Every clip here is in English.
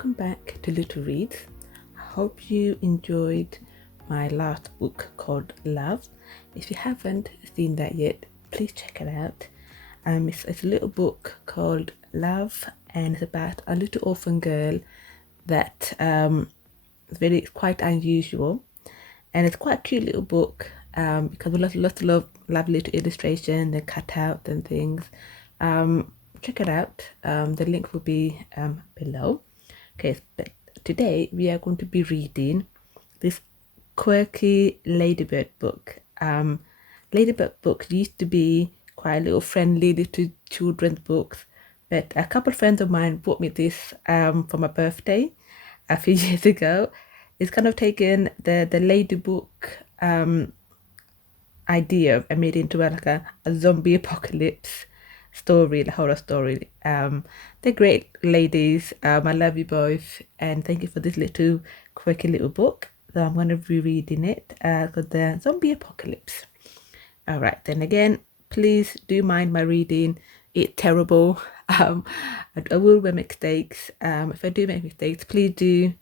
welcome back to Little Reads. I hope you enjoyed my last book called Love. If you haven't seen that yet, please check it out. It's a little book called Love, and it's about a little orphan girl that it's quite unusual, and it's quite a cute little book because lots of lovely little illustrations and cutouts and things. Check it out. The link will be below. Okay, but today we are going to be reading this quirky Ladybird book. Ladybird books used to be quite a little friendly little children's books, but a couple of friends of mine bought me this for my birthday a few years ago. It's kind of taken the Ladybird idea and made it into like a zombie apocalypse story, the horror story. They're great ladies. I love you both, and thank you for this little quirky little book. So I'm going to be reading it called the Zombie Apocalypse. All right, then again, please do mind my reading. It's terrible. I will make mistakes. If I do make mistakes, please do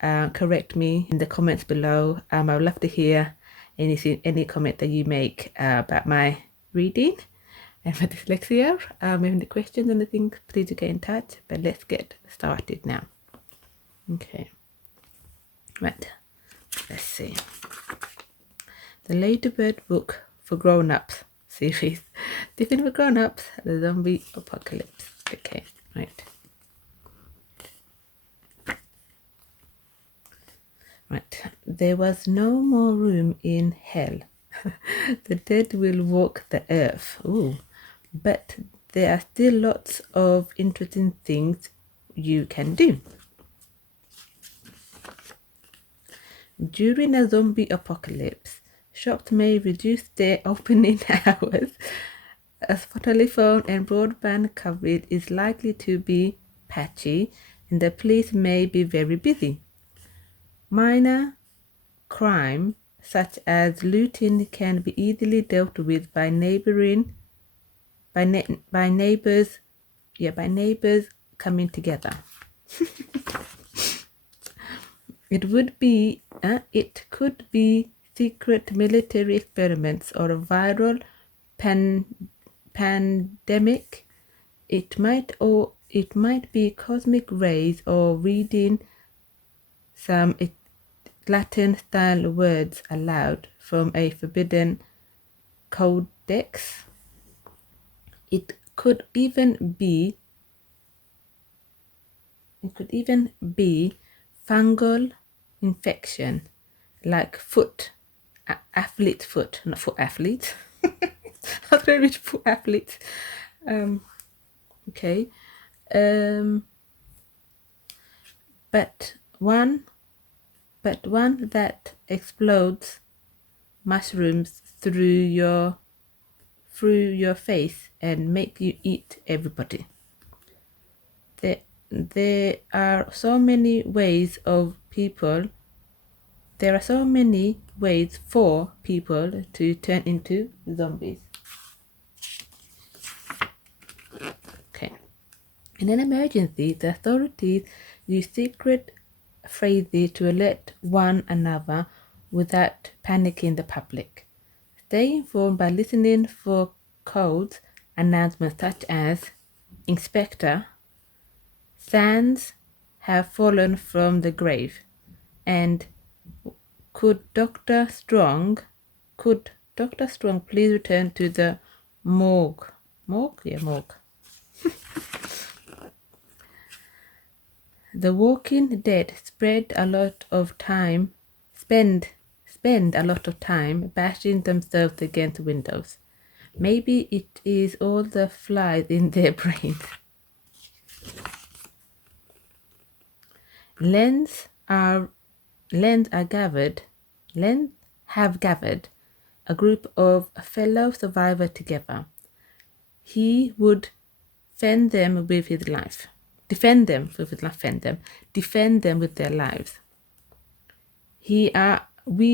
correct me in the comments below. I would love to hear any comment that you make about my reading and for dyslexia. If any questions or anything, please do get in touch. But let's get started now. Okay. Right. Let's see. The Ladybird book for grown-ups series. Different for grown-ups. The Zombie Apocalypse. Okay. Right. Right. There was no more room in hell. The dead will walk the earth. Ooh. But there are still lots of interesting things you can do. During a zombie apocalypse, shops may reduce their opening hours as telephone and broadband coverage is likely to be patchy and the police may be very busy. Minor crime such as looting can be easily dealt with by neighbors coming together. It could be secret military experiments or a viral pandemic. It might be cosmic rays or reading some Latin style words aloud from a forbidden codex. It could even be fungal infection like athlete foot, not foot athletes. I was going to reach foot athletes. Okay. But one that explodes mushrooms through your face and make you eat everybody. There are so many ways for people to turn into zombies. Okay. In an emergency, the authorities use secret phrases to alert one another without panicking the public. Stay informed by listening for codes announcements such as Inspector, sands have fallen from the grave, and could Dr. Strong please return to the morgue? Morgue? Yeah, morgue. The Walking Dead spend a lot of time bashing themselves against windows. Maybe it is all the flies in their brains. Lens have gathered a group of fellow survivors together. He would defend them with their lives. We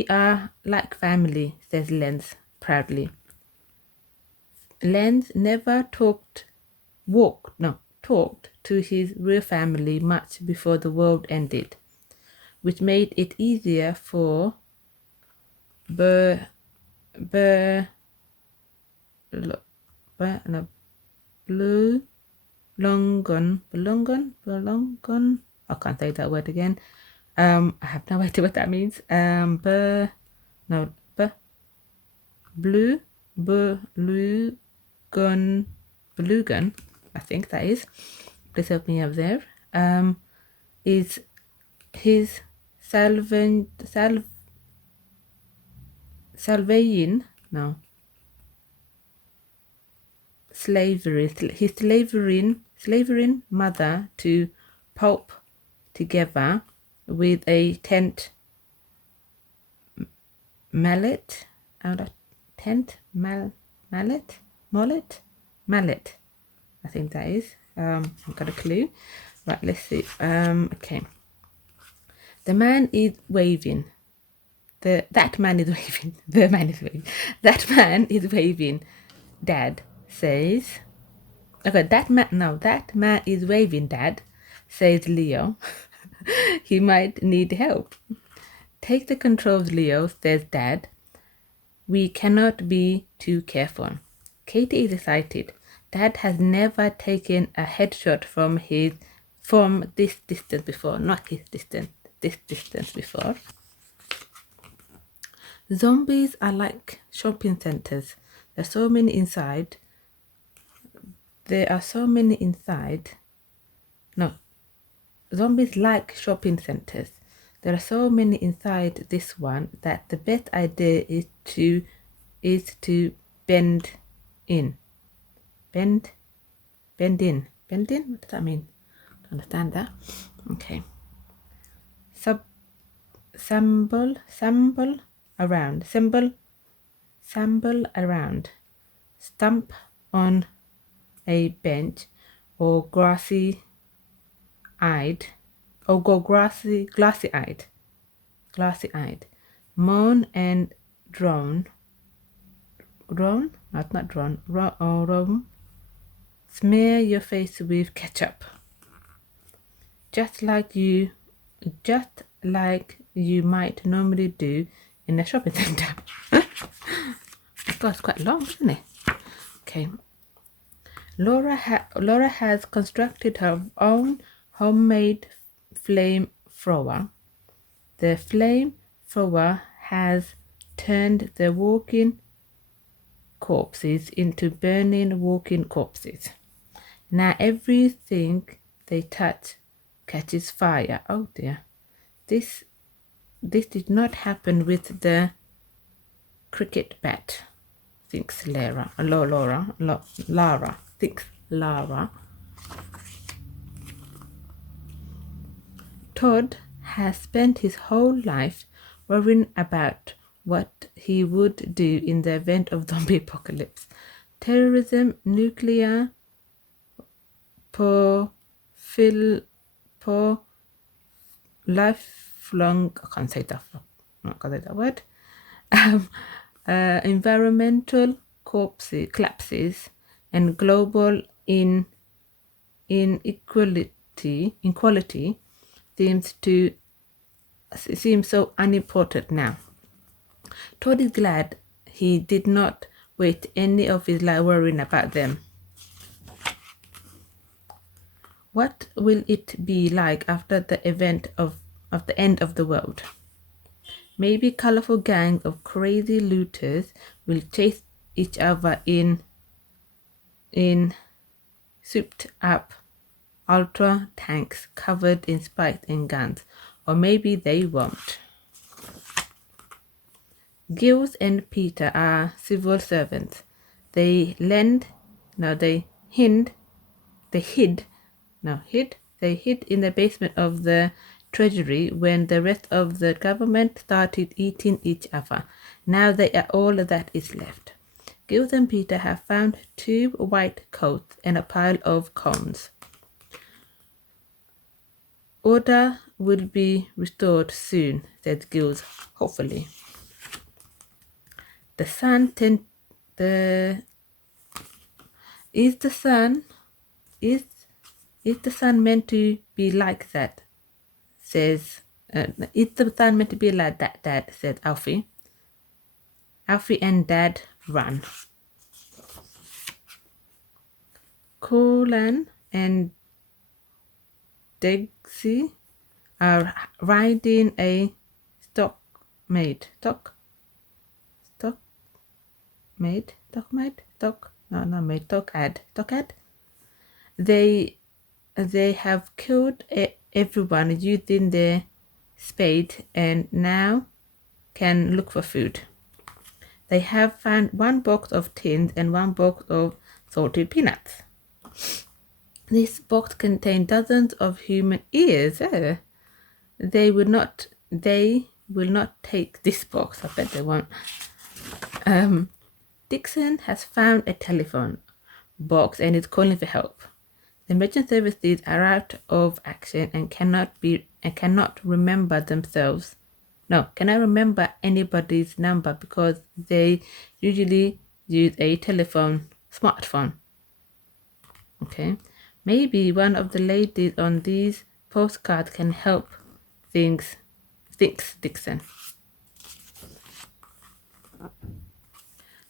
are like family, says Lens proudly. Lens never talked to his real family much before the world ended, which made it easier for Ber, Ber, no, Blue Longon. I can't say that word again. I have no idea what that means. Belugan, I think that is. Please help me out there. Is his Salvation, no, his slavering mother to pulp together with a mallet, mallet. I think that is. I've got a clue. Right, let's see. Okay. The man is waving. That man is waving. The man is waving. That man is waving. Dad says. Okay, that man is waving, Dad, says Leo. He might need help. Take the controls, Leo, says Dad. We cannot be too careful. Katie is excited. Dad has never taken a headshot from this distance before. Not his distance, this distance before. Zombies are like shopping centers. There's so many inside. There are so many inside. No. Zombies like shopping centers. There are so many inside this one that the best idea is to bend in. Bend in. Bend in? What does that mean? I don't understand that. Okay. Sample around. Sample around. Stump on a bench or glassy-eyed. Moan and drone. Drone? Not drone. Roam. Smear your face with ketchup. Just like you might normally do in a shopping center. That's quite long, isn't it? Okay. Laura has constructed her own homemade flamethrower. The flamethrower has turned the walking corpses into burning walking corpses. Now everything they touch catches fire. Oh dear. This did not happen with the cricket bat, thinks Lara. Thinks Lara. Todd has spent his whole life worrying about what he would do in the event of zombie apocalypse. Terrorism, nuclear, lifelong, I can't say that word, environmental collapses and global inequality seems so unimportant now. Todd is glad he did not waste any of his life worrying about them. What will it be like after the event of the end of the world? Maybe colorful gangs of crazy looters will chase each other in souped up ultra tanks covered in spikes and guns, or maybe they won't. Giles and Peter are civil servants. They hid in the basement of the treasury when the rest of the government started eating each other. Now they are all that is left. Giles and Peter have found 2 white coats and a pile of cones. Order will be restored soon, said Giles, hopefully. The sun Is the sun meant to be like that? Says, is the sun meant to be like that, Dad? Said Alfie. Alfie and Dad run. Colin and Dixie are riding a stock maid. They have killed everyone using their spade and now can look for food. They have found one box of tins and one box of salted peanuts. This box contained dozens of human ears. They will not take this box. I bet they won't. Dixon has found a telephone box and is calling for help. The emergency services are out of action and cannot remember themselves. No, cannot remember anybody's number because they usually use a smartphone. Okay, maybe one of the ladies on these postcards can help thinks Dixon.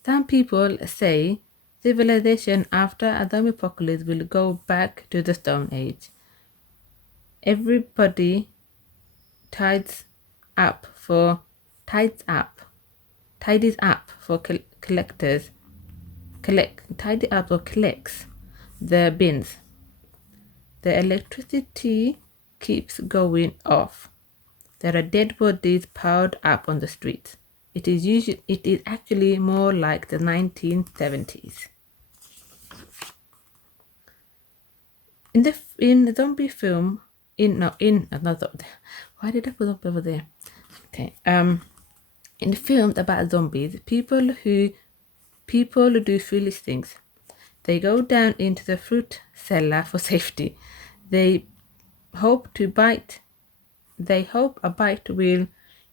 Some people say civilization after a zombie apocalypse will go back to the Stone Age. Everybody tidies up for collects the bins. The electricity keeps going off. There are dead bodies piled up on the streets. It is actually more like the 1970s. In the zombie film, why did I put zombie over there? Okay. In the film about zombies, people who do foolish things. They go down into the fruit cellar for safety. They hope a bite will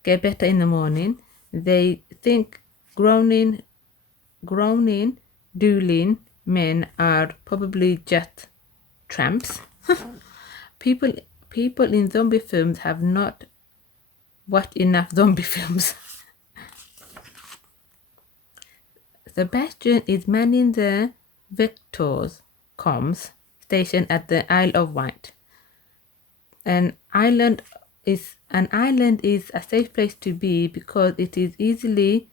get better in the morning. They think groaning, dueling men are probably just tramps. People in zombie films have not watched enough zombie films. Sebastian is manning the Vector's comms station at the Isle of Wight. An island is a safe place to be because it is easily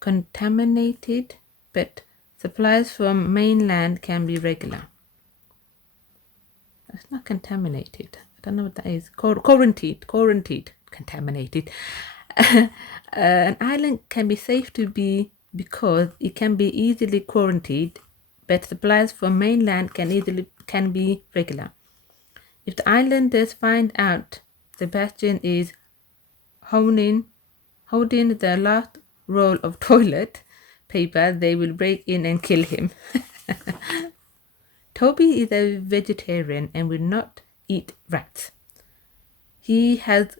contaminated, but supplies from mainland can be regular. It's not contaminated. I don't know what that is. Quarantined. Contaminated. An island can be safe to be because it can be easily quarantined, but supplies from mainland can be regular. If the islanders find out Sebastian is holding the last roll of toilet paper, they will break in and kill him. Toby is a vegetarian and will not eat rats. He has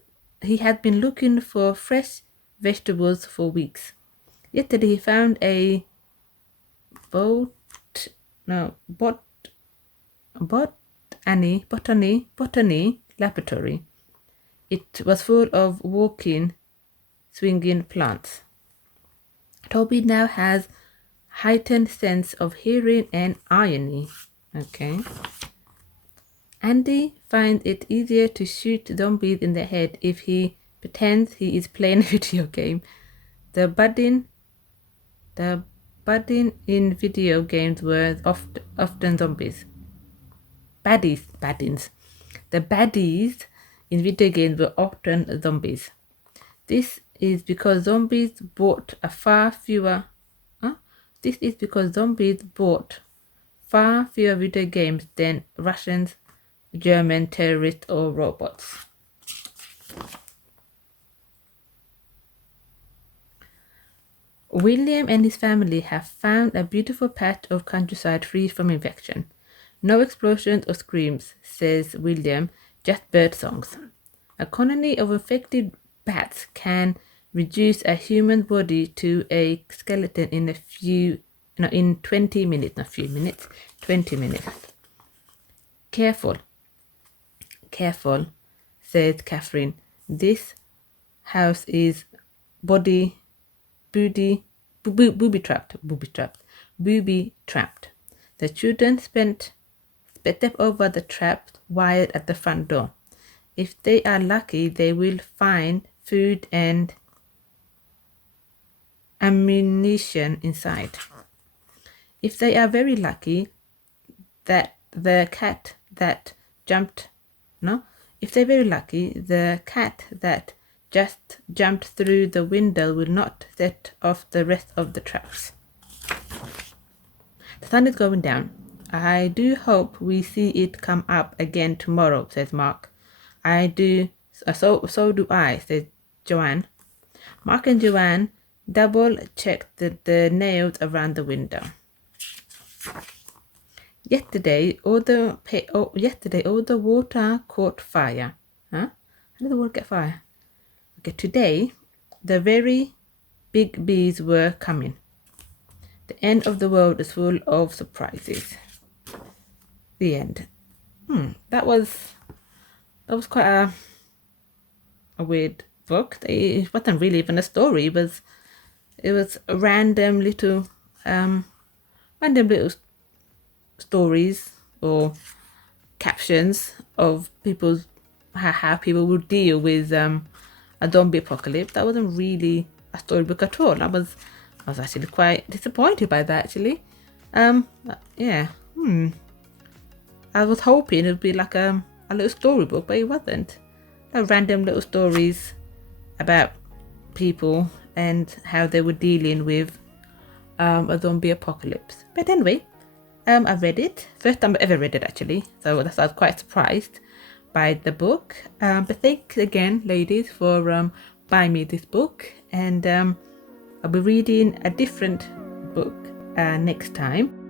been looking for fresh vegetables for weeks. Yesterday he found a botany laboratory. It was full of walking, swinging plants. Toby now has heightened sense of hearing and irony. Okay. Andy finds it easier to shoot zombies in the head if he pretends he is playing a video game. The budding in video games were often zombies. Baddies. The baddies in video games were often zombies. This is because zombies bought far fewer video games than Russians, German terrorists, or robots. William and his family have found a beautiful patch of countryside free from infection. No explosions or screams, says William, just bird songs. A colony of infected bats can reduce a human body to a skeleton in a few No, in 20 minutes, not a few minutes, 20 minutes. Careful, careful, said Catherine. This house is booby trapped. The children step over the trap wired at the front door. If they are lucky, they will find food and ammunition inside. If they are very lucky, that the cat that jumped, no? If they're very lucky, the cat that just jumped through the window will not set off the rest of the traps. The sun is going down. I do hope we see it come up again tomorrow, says Mark. I do, so do I, says Joanne. Mark and Joanne double-checked the nails around the window. Yesterday, all the water caught fire. Huh? How did the water get fire? Okay, today, the very big bees were coming. The end of the world is full of surprises. The end. That was quite a weird book. It wasn't really even a story. It was a random little stories or captions of how people would deal with a zombie apocalypse. That wasn't really a storybook at all. I was actually quite disappointed by that, actually. Yeah. I was hoping it would be like a little storybook, but it wasn't. Random little stories about people and how they were dealing with a zombie apocalypse. But anyway, I read it. First time I ever read it, actually. So I was quite surprised by the book. But thanks again, ladies, for buying me this book. And I'll be reading a different book next time.